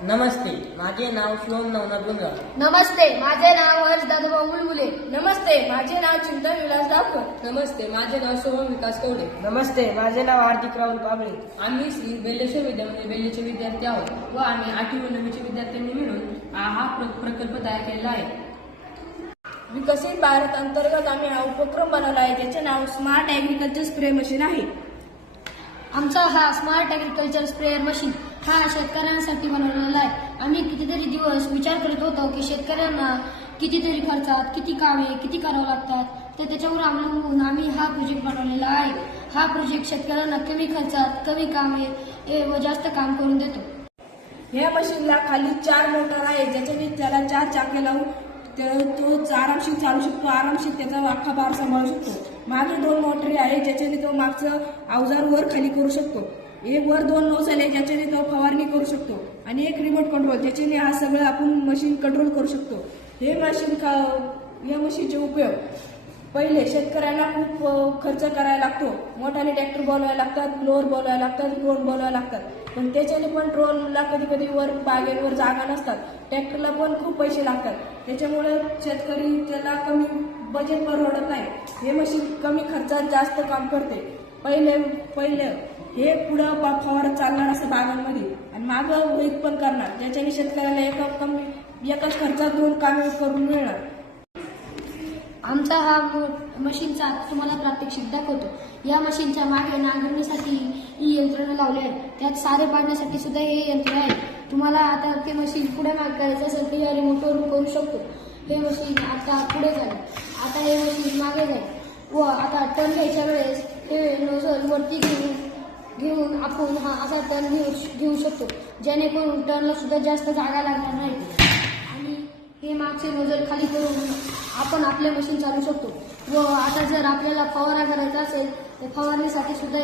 नमस्ते, माझे नाव शिवम नवनाथ गुंजळ. नमस्ते, माझे नाव हर्ष दादाभाऊ बुलबुले. नमस्ते, माझे नाव चिंतन विलास डावकर. नमस्ते, माझे नाव शोभम विकास कवडे. नमस्ते, माझे नाव हार्दिक राहुल कांबळे. आम्ही श्री बेल्लेश्वर विद्यामंदिर बेल्लेचे विद्यार्थी आहोत व आम्ही 8वी व 9वीचे विद्यार्थ्यांनी मिळून हा प्रकल्प तयार केलेला आहे. विकसित भारत अंतर्गत आम्ही हा उपक्रम बनवला आहे, ज्याचे नाव स्मार्ट ऍग्रिकल्चर स्प्रे मशीन आहे. आमचा हा स्मार्ट ऍग्रिकल्चर स्प्रेअर मशीन हा शेतकऱ्यांसाठी बनवलेला आहे. आम्ही कितीतरी दिवस विचार करत होतो की शेतकऱ्यांना कितीतरी खर्चात किती कामे किती करावं लागतात, तर त्याच्यावर अवलंबून आम्ही हा प्रोजेक्ट बनवलेला आहे. हा प्रोजेक्ट शेतकऱ्यांना कमी खर्चात कमी कामे व जास्त काम करून देतो. या मशीनला खाली 4 मोटर आहे, ज्याच्याने त्याला 4 चाके लावून तो आरामशीर चालू शकतो. आरामशीर त्याचा अख्खा भार सांभाळू शकतो. मागे 2 मोटरी आहे, ज्याच्याने तो मागचं अवजार वर खाली करू शकतो. एक वर 2 नोझल आहे, ज्याच्याने तो फवारणी करू शकतो. आणि एक रिमोट कंट्रोल, ज्याच्याने हा सगळं आपण मशीन कंट्रोल करू शकतो. या मशीनचे उपयोग पहिले, शेतकऱ्यांना खूप खर्च करायला लागतो. मोठाले ट्रॅक्टर बोलवायला लागतात, ब्लोअर बोलवायला लागतात, ड्रोन बोलवायला लागतात. पण त्याच्याने पण ड्रोनला कधी कधी वर बागेवर जागा नसतात. ट्रॅक्टरला पण खूप पैसे लागतात. त्याच्यामुळे शेतकरी त्याला कमी बजेट परवडत नाही. हे मशीन कमी खर्चात जास्त काम करते. पहिले हे पुढं फवारत चालणार असं बागांमध्ये आणि मागं वेग पण करणार, ज्याच्याने शेतकऱ्याला एकाच खर्चात 2 कामे करून मिळणार. आमचा हा मशीनचा तुम्हाला प्रात्यक्षिक दाखवतो. या मशीनच्या मागे नांगरणीसाठी ही यंत्रणं लावली आहे. त्यात सारे पाडण्यासाठी सुद्धा हे यंत्र आहे. तुम्हाला आता ते मशीन पुढे मागे करायचं असेल तर या रिमोटवरून करू शकतो. हे मशीन आता पुढे झालं, आता हे मशीन मागे जाईल व आता टर्न घ्यायच्या वेळेस हे नोझल वरती घेऊन आपण हा असा टर्न घेऊ शकतो, जेणेकरून टर्नला सुद्धा जास्त जागा लागणार नाही. आणि हे मागचे नोझल खाली करून आपण आपले मशीन चालू शकतो. व आता जर आपल्याला फवारा करायचा असेल तर फवारणीसाठी सुद्धा